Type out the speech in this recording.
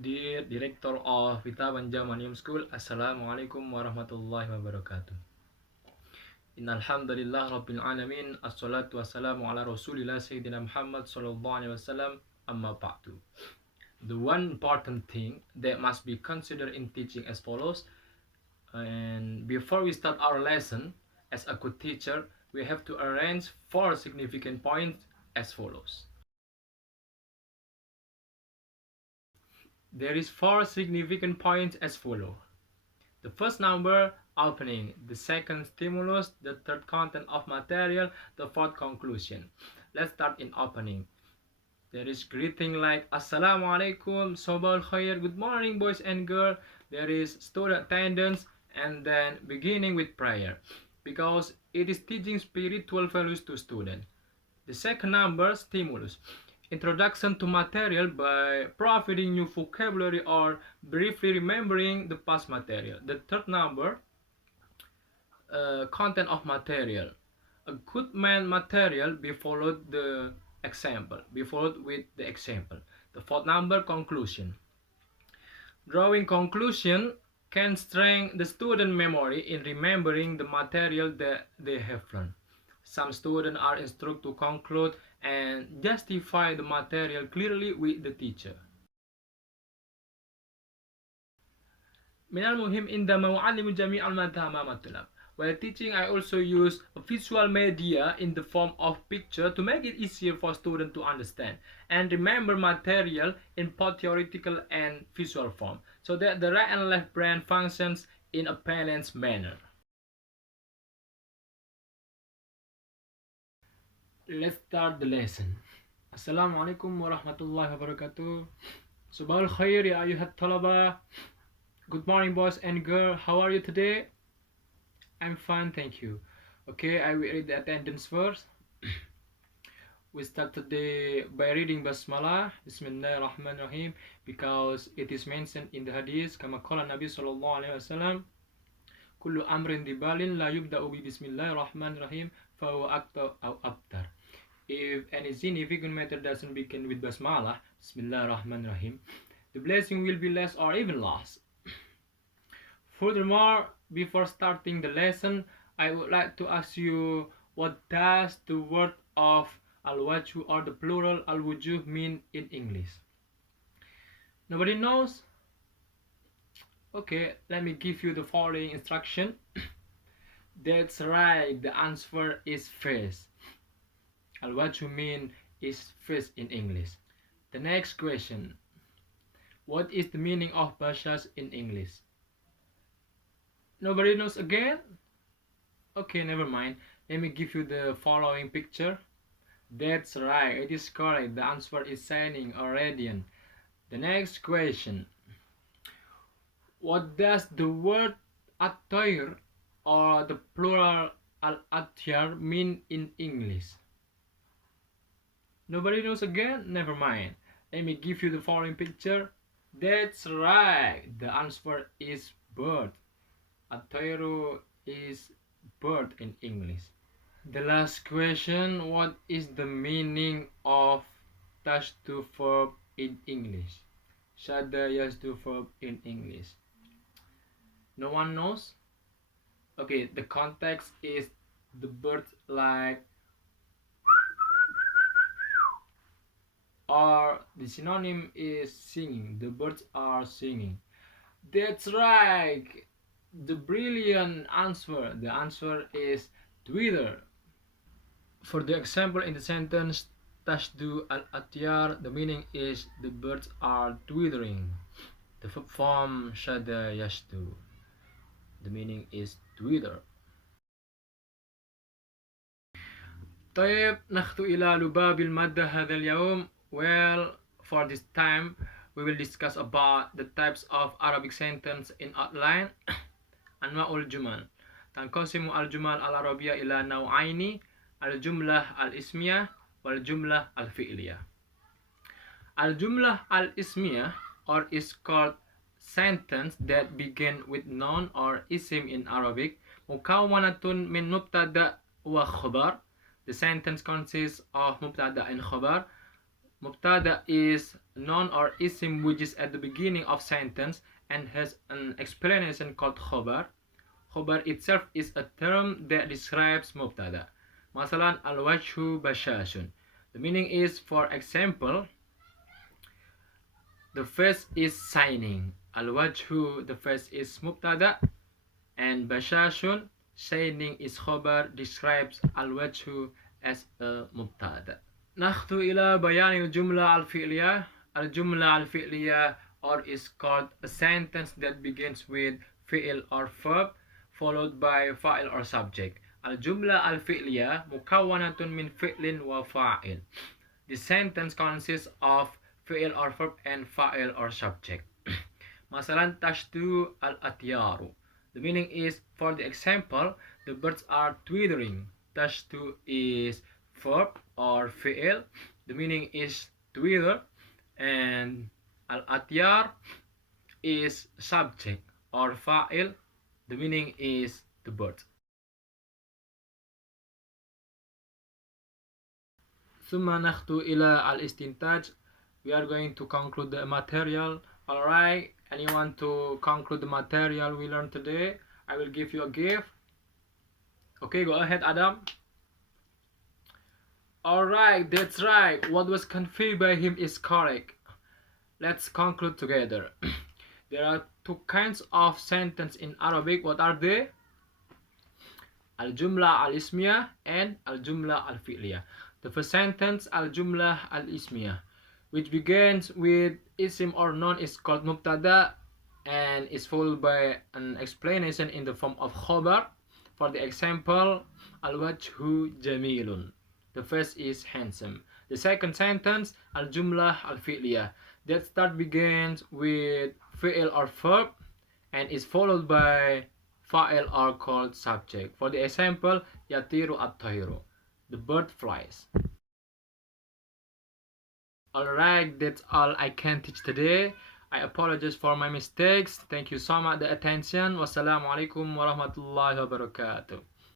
Dear Director of Vita Banjamanium School, Assalamualaikum warahmatullahi wabarakatuh. Innalhamdulillah Rabbil Alamin, assalatu wassalamu ala Rasulillah Sayyidina Muhammad sallallahu alaihi wasallam, amma ba'du. The one important thing that must be considered in teaching as follows. And before we start our lesson, as a good teacher, we have to arrange 4 significant points as follows. There is 4 significant points as follow. The first number, opening. The second, stimulus. The third, content of material. The fourth, conclusion. Let's start in opening. There is greeting like Assalamu alaikum, Sobal Khair, good morning boys and girls. There is student attendance, and then beginning with prayer, because it is teaching spiritual values to students. The second number, stimulus. Introduction to material by providing new vocabulary or briefly remembering the past material. The third number, content of material. A good main material be followed with the example. The fourth number, conclusion. Drawing conclusion can strengthen the student memory in remembering the material that they have learned. Some students are instructed to conclude and justify the material clearly with the teacher. من المهم عندما أعلم جميع المادة أمام الطلاب. While teaching, I also use visual media in the form of picture to make it easier for students to understand and remember material in both theoretical and visual form, so that the right and left brain functions in a balanced manner. Let's start the lesson. Assalamu alaikum warahmatullahi wabarakatuh. Subah al-khair ya ayuhat talaba. Good morning boys and girls. How are you today? I'm fine, thank you. Okay, I will read the attendance first. We start today by reading Basmalah, Bismillahirrahmanirrahim, because it is mentioned in the hadith, kama qala Nabi sallallahu alaihi wasallam, kullu amrin dibalin la yubda'u bi Bismillahirrahmanirrahim, fahuwa atau aw abtar. If any significant matter doesn't begin with Basmalah, Bismillahirrahmanirrahim, the blessing will be less or even lost. Furthermore, before starting the lesson, I would like to ask you, what does the word of al-wajhu or the plural al-wujuh mean in English? Nobody knows? Okay, let me give you the following instruction. That's right, the answer is face. Al-wajhu mean is face in English. The next question. What is the meaning of bahasa in English? Nobody knows again? Okay, never mind. Let me give you the following picture. That's right, it is correct. The answer is shining or radiant. The next question. What does the word atau or the plural al-atyar mean in English? Nobody knows again? Never mind. Let me give you the following picture. That's right, the answer is bird. Atau is bird in English. The last question, what is the meaning of tashdhu verb in English? Shada yasdu verb in English. No one knows? Okay, the context is the birds like, or the synonym is singing. The birds are singing. That's right. The brilliant answer. The answer is twitter. For the example in the sentence tashdu al-atyar, the meaning is the birds are twittering. The verb form shada yashdu. The meaning is twitter. طيب نخطو إلى لباب المادة هذا اليوم. Well, for this time we will discuss about the types of Arabic sentence in outline. أنواع الجمل. تنقسم الجمل العربية إلى نوعين، الجملة الاسمية والجملة الفعلية. الجملة الاسمية or is called sentence that begin with noun or isim in Arabic. مكونة من مبتدأ وخبر. The sentence consists of مبتدأ and خبر. Mubtada is noun or isim which is at the beginning of sentence and has an explanation called khobar. Khobar itself is a term that describes mubtada. Masalan, al-wajhu bashashun. The meaning is, for example, the face is shining. Al-wajhu, the face is mubtada, and bashashun, shining is khobar, describes al-wajhu as a mubtada. نخطو إلى بيان الجملة الفعلية. الجملة الفعلية or is called a sentence that begins with fi'il or verb followed by fa'il or subject. الجملة الفعلية مكونة من فعل وفاعل. The sentence consists of fi'il or verb and fa'il or subject. مثلا تشتو الأطيار. The meaning is, for the example, the birds are twittering. Tashtu is verb or fi'il. The meaning is twitter. And al-atyar is subject or fa'il. The meaning is the bird. ثم نخطو إلى الاستنتاج. We are going to conclude the material. Alright, anyone to conclude the material we learned today? I will give you a gift. Okay, go ahead, Adam. Alright, that's right. What was conveyed by him is correct. Let's conclude together. There are two kinds of sentence in Arabic. What are they? Al-jumlah al-ismiyah and al-jumlah al-fi'liyah. The first sentence, al-jumlah al-ismiyah, which begins with isim or noun, is called mubtada and is followed by an explanation in the form of khobar. For the example, al-wajhu jamilun. The face is handsome. The second sentence, al-jumlah al-fi'liyah, that start begins with fi'il or verb and is followed by fa'il or called subject. For the example, yatiru at-tahiru. The bird flies. Alright, that's all I can teach today. I apologize for my mistakes. Thank you so much for the attention. Wassalamualaikum warahmatullahi wabarakatuh.